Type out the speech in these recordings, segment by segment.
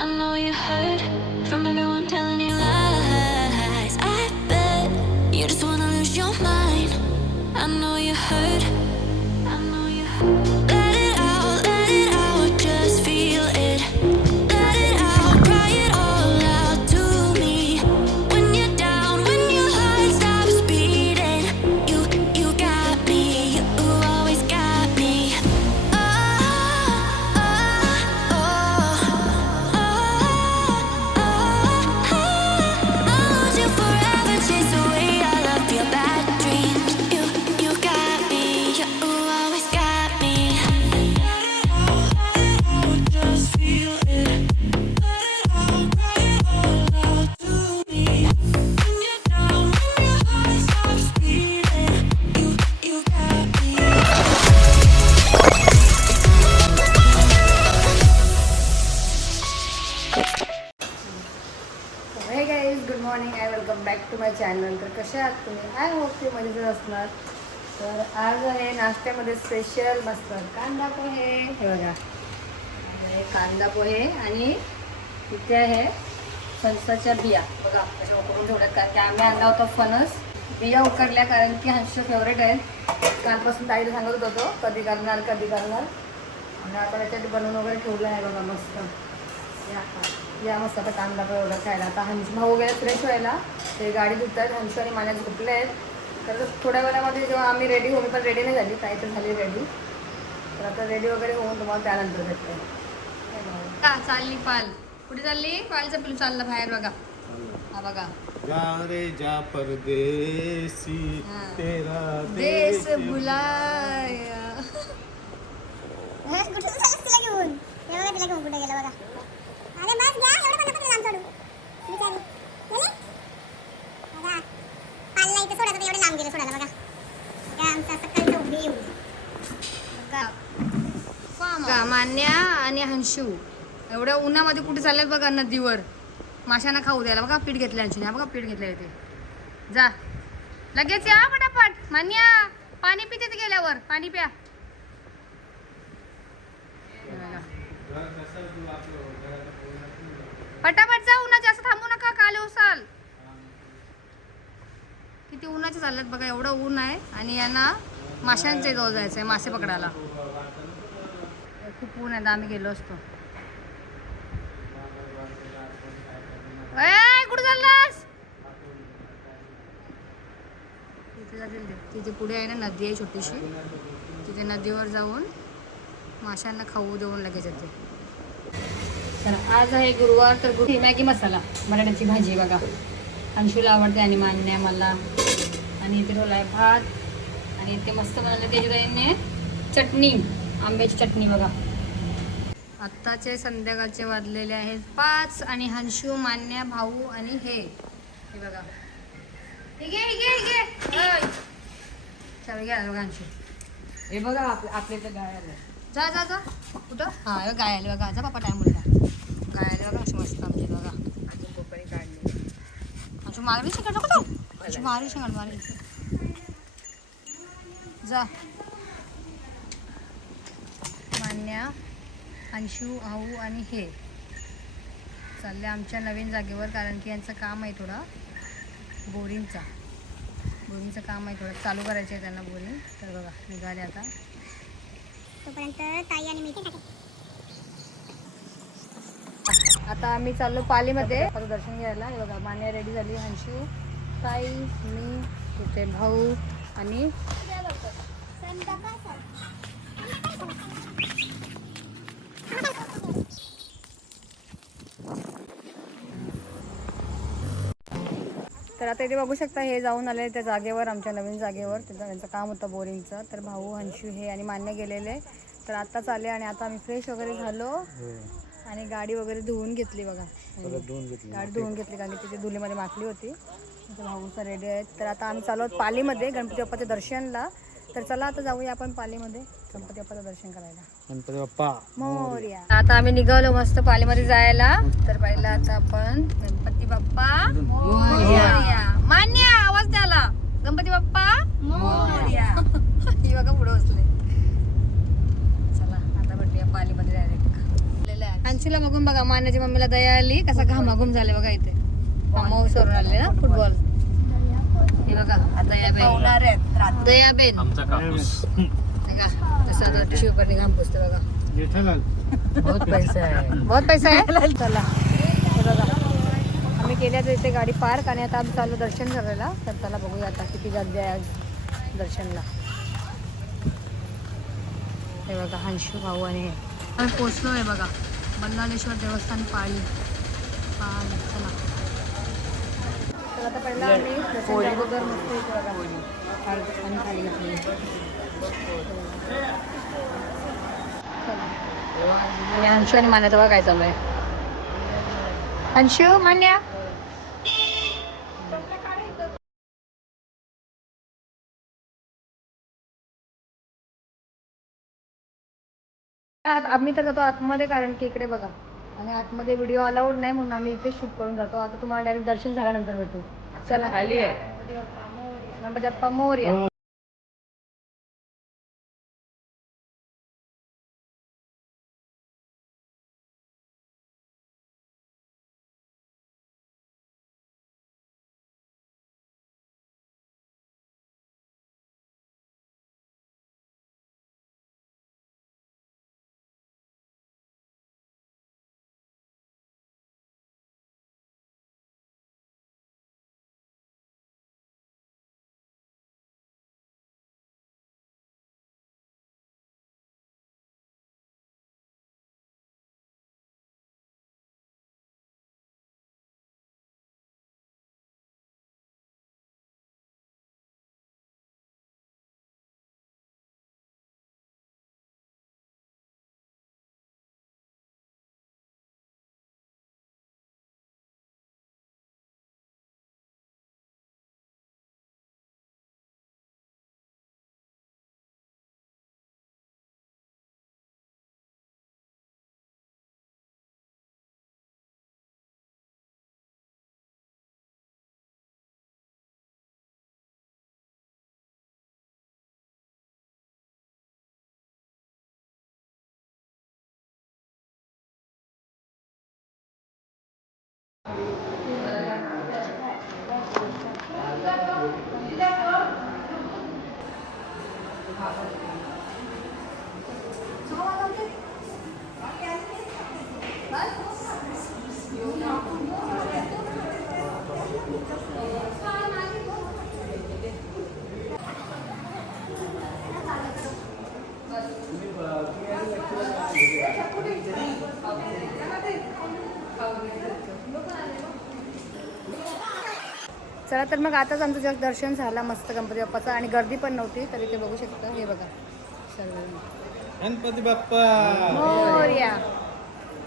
I know you heard from everyone telling you lies. I bet you just wanna lose your mind. I know you heard. I know you heard. Let it out, just feel it. Let it out, cry it all out to me. When you're down, when your heart stops beating, you got me. You always got me. Hey guys, good morning I welcome back to my channel. तर कसे आहात तुम्ही? I hope ते मजेतच असणार. तर आज आहे नाश्त्यामध्ये स्पेशल मस्त कांदा पोहे. हे बघा, हे कांदा पोहे आणि इथे आहे फणसाच्या बिया. बघा कशा उकडून ठेवल्यात, कारण की आम्ही आणला होता फणस. बिया उकडल्या कारण की ह्यांचे फेवरेट आहेत. कालपासून ताईला सांगत होतो कधी करणार आणि आता त्याच्यात बनवून वगैरे ठेवलं आहे. बघा मस्त या मस्त आता कांदा पोहे वगैरे खायला. आता हंस भाऊ वगैरे फ्रेश व्हायला ते गाडी धुतात. हंसू आणि मान्या झोपले आहेत. तर थोड्या वेळामध्ये जेव्हा आम्ही रेडी होऊ, मी पण रेडी नाही झाली, ताई तर झाली रेडी. तर आता रेडी वगैरे होऊन तुम्हाला त्यानंतर भेटते. चालली पाल कुठे चालली? पालचं पिलू चाललं बाहेर. बघा हा बघा, जा रे जा परदेसी तेरा देश बुलाया. कुठे तिला घेऊन तिला घेऊन कुठे गेला बघा. अरे बस घ्या, एवढं पण नको लांब सोडू बिचारी. गेले बघा, पालला इथे सोडायचं, एवढं लांब गेलं सोडायला. बघा बघा आमचा सकाळचा उभी येऊ. बघा मान्या आणि हंशू एवढ्या उन्हामध्ये कुठे चालल्यात बघा, नदीवर माशांना खाऊ द्यायला. बघा पीठ घेतलं हंशूने. बघा पीठ घेतलं इथे. जा लगेच या पटापट. मान्या पाणी पिते गेल्यावर, पाणी प्या. पटापट जा, उन्हात जास्त थांबू नका, काल ओसाल. किती उन्हाचे चालल्यात बघा, एवढं ऊन आहे. आणि यांना माशांचे जवळ जायचं आहे, मासे पकडायला. खूप ऊन आहे, आम्ही गेलो असतो. कुठे चाललास? तिथे जातील ते. तिथे पुढे आहे ना नदी आहे छोटीशी, तिथे नदीवर जाऊन माशांना खाऊ देऊन लगेच येते. तर आज आहे गुरुवार, तर मॅगी मसाला बटाट्याची भाजी बघा. अंशूला आवडते आणि मान्य मला. आणि इथे ठेवला आहे भात आणि इथे मस्त बनवलं त्याच्या ताईने चटणी, आंब्याची चटणी बघा. आत्ताचे संध्याकाळचे वाजलेले आहेत 5 आणि हंशू, मान्य, भाऊ आणि हे बघा. चालू घ्या बघा हंशू. हे बघा आपल्या इथं गाय आलं. जा जा जा. कुठं? हां गाय आली बघा. जा बापा टाईम बोलला. गाय आली बघा अशी मस्त आमची बघा. अजून कोपरी काढली. अशी मागणी शिकत नको तू. अशी मारी शिकत मारी. जा मान्या, अंशू, आऊ आणि हे चालले आमच्या नवीन जागेवर, कारण की यांचं काम आहे थोडं बोरिंगचं काम आहे, थोडं चालू करायचं आहे त्यांना बोरिंग. तर बघा निघाले आता. तोपर्यंत ताई आणि मी ते आता आम्ही चाललो पालीमध्ये दर्शन घ्यायला. हे बघा मान्या रेडी झाली, हंशू, ताई, मी, तिथे भाऊ आणि तर आता इथे बघू शकता हे जाऊन आले त्या जागेवर, आमच्या नवीन जागेवर. त्यांचं काम होतं बोरिंगचं. तर भाऊ, हंशू हे आणि मान्य गेलेले. तर आत्ताच आले आणि आता आम्ही फ्रेश वगैरे झालो आणि गाडी वगैरे धुवून घेतली बघा. गाडी धुवून घेतली कारण की तिथे धुलीमध्ये माखली होती. भाऊचा रेडी आहेत. तर आता आम्ही चालू आहोत पालीमध्ये गणपती बाप्पाच्या दर्शनला. तर चला आता जाऊया आपण पालीमध्ये गणपती बाप्पाचं दर्शन करायला. गणपती बाप्पा मोरया. आता आम्ही निघालो मस्त पालीमध्ये जायला. तर पहिला आता आपण गणपती बाप्पा मोरया. मान्य आवाज द्याला. गणपती बाप्पा मोरया. ही बघा पुढे बसले. चला आता भेटूया पालीमध्ये डायरेक्ट. अंशूला बघून बघा मान्याच्या मम्मीला दया आली कसा घामाघूम झाले बघा इथे मामाऊस वरून आले ना फुटबॉल हे बघा दयाबेन आमचा कापूस तसं आता टिश्यू पेपरने घाम पुसते बघा जेठालाल बहुत पैसा आहे चला हे बघा आम्ही केल्या तर इथे गाडी पार्क आणि आता आम्ही चालू दर्शन करायला तर चला बघूया आता किती गर्दी आहे आज दर्शनला हे बघा हंशू भाऊ आणि आम्ही पोचलो आहे बघा बल्लाळेश्वर देवस्थान पाळी चला तर आता पहिला आम्ही दर्शनच्या अगोदर मस्त इथे बघा आणि खाली घातली आणि अंशू आणि मान्या तेव्हा काय चालू आहे अंशू मान्या आम्ही तर जातो आतमध्ये कारण की इकडे बघा आणि आतमध्ये व्हिडिओ अलाउड नाही म्हणून आम्ही इथे शूट करून जातो आता तुम्हाला डायरेक्ट दर्शन झाल्यानंतर भेटू चला खाली आहे गणपती मोरया चला तर मग आताच आमचं जस्ट दर्शन झालं मस्त गणपती बाप्पाचं आणि गर्दी पण नव्हती तर इथे बघू शकता हे बघा सर्व गणपती बाप्पा मोरया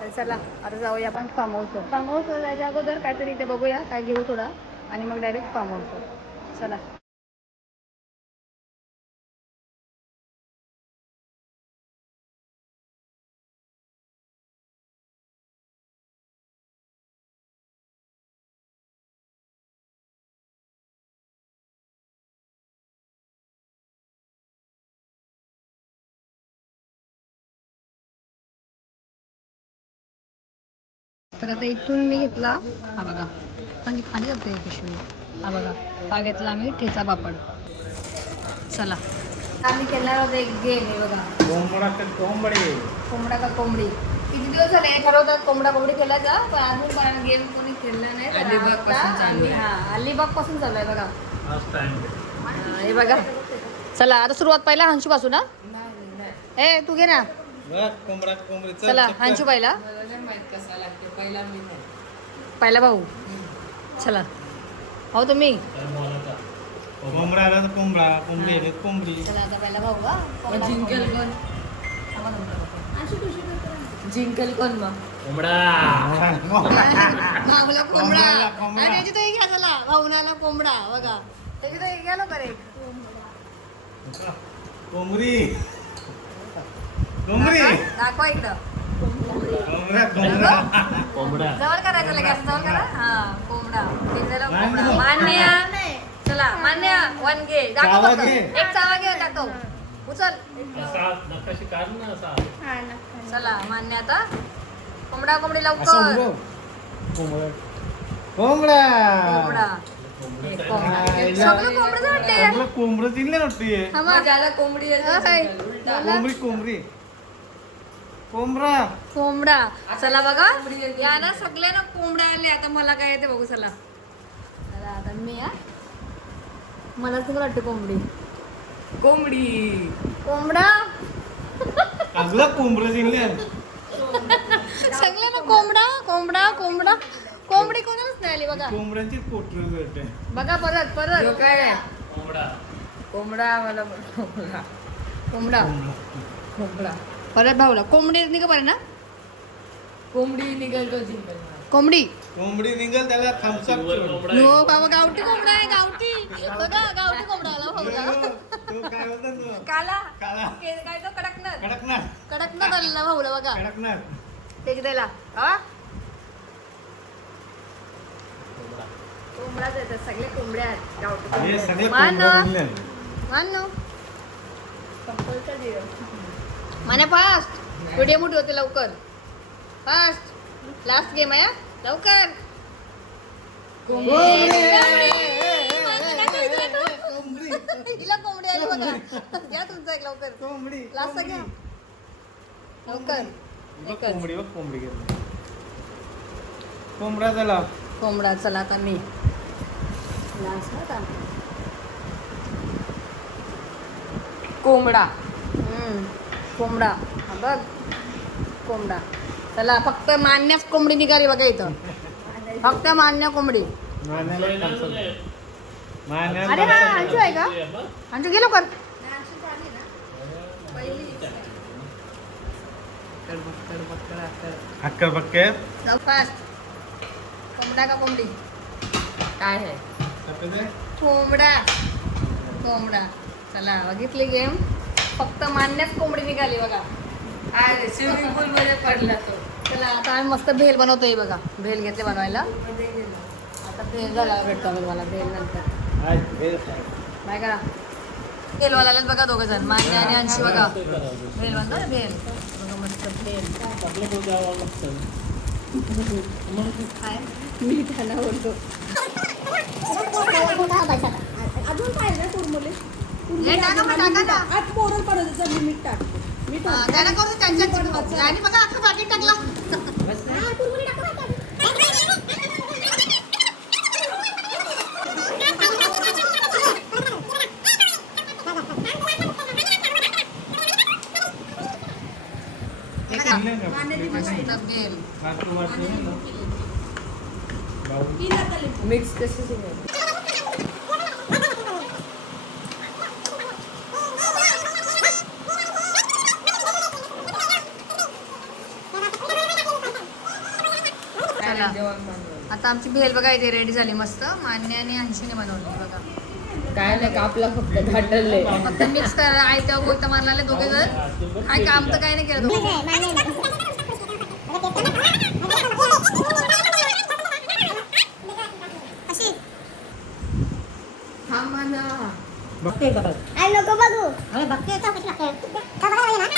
तर चला आता जाऊया आपण फार्म हाऊस जायच्या अगोदर काहीतरी इथे बघूया काय घेऊ थोडा आणि मग डायरेक्ट फार्म हाऊस चला तर आता इथून मी घेतला हा बघा पण खाली जाते पिशवी हा बघा हा घेतला आम्ही ठेचा पापड चला आम्ही खेळणार होतो एक गेम आहे बघा कोंबडा का कोंबडी किती दिवस झाले ठरवतात कोंबडा कोंबडी खेळायचा पण अजून कारण गेम कोणी खेळला नाही अलिबाग पासून चालू आहे बघा हे बघा चला आता सुरुवात पहिला हंशू पासून ना ए तू घे ना कोंबडा कोंबडी चला हंशू पहिला पहिला भाऊ चला हो तुम्ही कोंबडा आला तर कोंबडा कोंबडी आली तर कोंबडी चला आता पहिला भाऊ का जिंकल कोण जिंकल कोण मग कोंबडा भाऊला कोंबडा कोंबडा. आणि याची तो एक घ्या चला भाऊनाला कोंबडा बघा त्याची तो एक घ्या लवकर एक कोंबडी कोंबडी दाखवा इकडं कोंबडा कोंबडा कोंबडा जवळ करायचं लगेच जवळ करा हा कोंबडा पिंजरा कोंबडा मान्य चला मान्य वन घे दाखव चावा फक्त. घे. एक चावा घे दाखव उचल असा नकाशी काढ ना असा चला मान्य आता कोंबडा कोंबडी असं लवकर उभं. कोंबडा कोंबडा कोंबडा हे कोंबडा. सगळं कोंबडं वाटते आपलं कोंबडं दिले वाटते ज्याला कोंबडी येते, उलटा. कोंबडी कोंबडी कोंबडा कोंबडा. चला बघा या ना सगळ्यांना कोंबड्या आले. आता मला काय येते बघू. चला चला आता मी मला तुला वाटते कोंबडी कोंबडी. कोंबडा आपलं कोंबडं दिले सगळ्यांना कोंबडा कोंबडा कोंबडा. कोंबडी कोणालाच नाही आली बघा. कोंबड्यांची पोटर भेटते बघा परत परत ह्यो काय कोंबडा मला कोंबडा कोंबडा कोंबडा. परत भाऊला कोंबडी निघा बरं ना. कोंबडी निघाल जिंकल. कोंबडी कोंबडी निघल त्याला थम्सअप हो बाबा गावठी कोंबडा आहे गावठी. बघा गावठी कोंबडा आला भाऊला. तो काय होता तो काला काला काय तो कडकनाथ कडकनाथ कडकनाथ आलेला भाऊला बघा. कडकनाथ तेच द्यायला कोंबडाच येतात. सगळे कोंबड्या आहेत गावठी हे सगळे मान कोंबडं दिले मानो माने फास्ट. व्हिडिओ मोठी होते लवकर. फास्ट लास्ट गेम आहे लवकर. हिला कोंबडी आली बघा. घ्या तुमचा एक लवकर. कोंबडी लास्ट घ्या लवकर. एकच. कोंबडी बघ कोंबडी घेतली कोंबडा झाला कोंबडा. चला आता मी लास्ट आता कोंबडा. कोंबडा. हा बघ कोंबडा. चला फक्त मान्यच कोंबडी निघाली बघा इथं. फक्त मान्य कोंबडी. मान्याला thumbs up. मान्याला अरे हा thumbs up. अंशू आहे का? अंशू गेलो कर. अक्कर बक्के फास्ट. कोंबडा का कोंबडी? काय आहे कोंबडा कोंबडा. चला बघितली गेम. फक्त मान्यच कोंबडी निघाली बघा. काय स्विमिंग पूल मध्ये पडला तो. चला आता आम्ही मस्त भेल बनवतोय बघा. भेल घेतले बनवायला. आता भेल झाला भेटतो आम्ही तुम्हाला भेल नंतर. काय करा भेलवाला आलेत बघा दोघं जण. मान्य आणि अंशी बघा भेल बनतो ना भेल. बघा मस्त भेल. काय मी त्याला बोलतो अजून पाहिजे कुरमुले हे टाका मग टाका ना. आज पोरं पडत मीठ टाक मीठ हा, त्याला करू त्यांच्या आणि बघा अख्खा पाकिट टाकला. भेल मिक्स कशी शिकायचं. चला जेवण बनवलं. आता आमची भेल बघा इथे रेडी झाली मस्त. मान्य आणि अंशीने बनवली बघा. काय नाही कापला फक्त धाटलले. फक्त मिक्स करा. आयत्या गोष्ट मारला दोघे जण. काय काम तर काय नाही केलं दोघं. थांबा ना. अरे नको बघू अरे बघते चौकशी लागते का बघायला ना.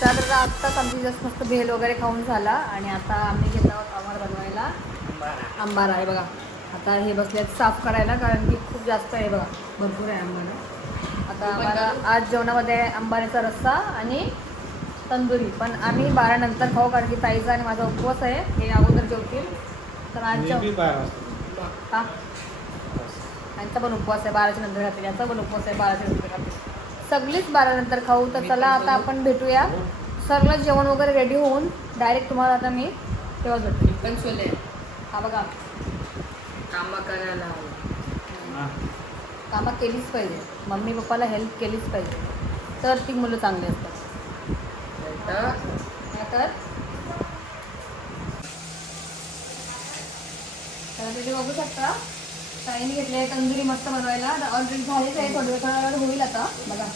तर आत्ताच आमची जस्ट मस्त भेल वगैरे खाऊन झाला. आणि आता आम्ही घेत आहोत आम्हाला बनवायला आंबारा आहे बघा. आता हे बसलेत साफ करायला कारण की खूप जास्त आहे बघा. भरपूर आहे आंबारा. आता आम्हाला आज जेवणामध्ये आंबाऱ्याचा रस्सा आणि तंदुरी. पण आम्ही 12 नंतर खाऊ कारण की ताईचा आणि माझा उपवास आहे. हे अगोदर जेवतील. तर आज का यांचा पण उपवास आहे 12च्या नंतर खातील. याचा पण उपवास आहे 12च्या नंतर खातील. सगळीच 12 नंतर खाऊ. तर चला आता आपण भेटूया. सगळं जेवण वगैरे रेडी होऊन डायरेक्ट तुम्हाला आता मी तेव्हा भेटते. पण छोले. हा बघा कामं करायला हवं. हा. कामं केलीच पाहिजे. मम्मी पप्पाला हेल्प केलीच पाहिजे. तर ती मुलं चांगली असतात. तर तर तुम्ही बघू शकता ताईने घेतले तंदुरी मस्त बनवायला. ऑलरेडी झालीच आहे. थोड्या वेळात होईल आता. बघा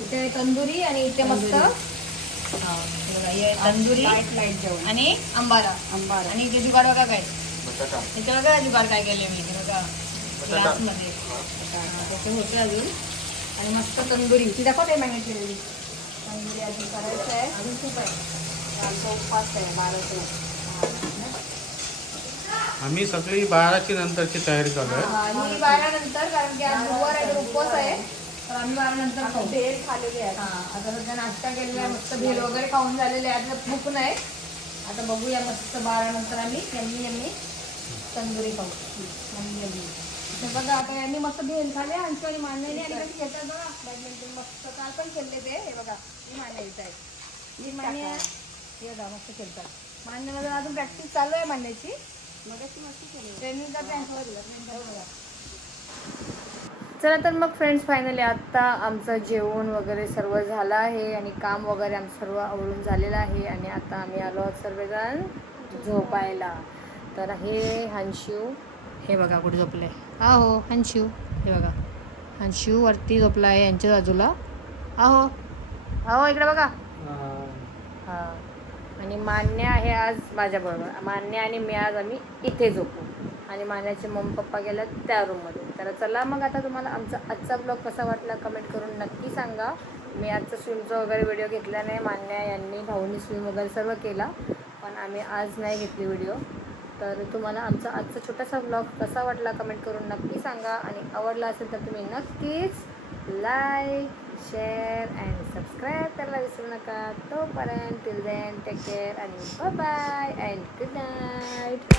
इथे तंदुरी आणि इथे मस्त हा, हे बघा, हे तंदुरी लाईट जेवण आणि अंबारा. अंबार आणि इथे जुगाड बघा काय बटाटा. इथे बघा जुगाड काय केले मी इथे बघा ग्लासमध्ये. त्याचे होते अजून. आणि मस्त तंदुरी ती दाखवते मॅनेज केलेली तंदुरी अजून करायचं आहे. अजून खूप आहे. आमचा उपवास आहे 12 आम्ही सगळी 12ची नंतरची तयारी चालू आहे. ही 12 नंतर कारण की आज गुरुवार आहे तर उपवास आहे. तर आम्ही 12 नंतर खाऊ. भेल खालेली आहे. हां आता सध्या नाश्ता केलेला आहे. मस्त भेल वगैरे खाऊन झालेले आहे. आता भूक नाही. आता बघूया मस्त 12 नंतर आम्ही यांनी तंदुरी खाऊ. तर बघा आता यांनी मस्त भेल खाले अंशू आणि मान्याने आणि कशी घेतात बघा बॅडमिंटन मस्त काल पण खेळले ते. हे बघा ही मान्या येत आहे. ही मान्या हे बघा मस्त खेळतात. मान्यामध्ये अजून प्रॅक्टिस चालू आहे मान्याची. ट्रेनिंग चला तर मग फ्रेंड्स फायनली आत्ता आमचं जेवण वगैरे सर्व झालं आहे आणि काम वगैरे आमचं सर्व आवरून झालेलं आहे. आणि आता आम्ही आलो आहोत सर्वजण झोपायला. तर हे हंशू हे बघा कुठे झोपलं आहे. आहो हंशू हे बघा हंशू वरती झोपला आहे यांच्या बाजूला. आहो आहो इकडे बघा. हां आणि मान्य आहे आज माझ्याबरोबर. मान्य आणि मी आज आम्ही इथे झोपू आणि मान्याचे मम्मी पप्पा गेल्यात त्या रूममध्ये. तर चला मग आता तुम्हाला आमचा आजचा ब्लॉग कसा वाटला कमेंट करून नक्की सांगा. मी आजचा स्विमचा वगैरे व्हिडिओ घेतला नाही. मान्य यांनी भाऊनी स्विम वगैरे सर्व केला पण आम्ही आज नाही घेतली व्हिडिओ. तर तुम्हाला आमचा आजचा छोटासा ब्लॉग कसा वाटला कमेंट करून नक्की सांगा. आणि आवडला असेल तर तुम्ही नक्कीच लाईक शेअर अँड सबस्क्राईब करायला विसरू नका. तोपर्यंत टिल देन टेक केअर आणि bye bye and good night.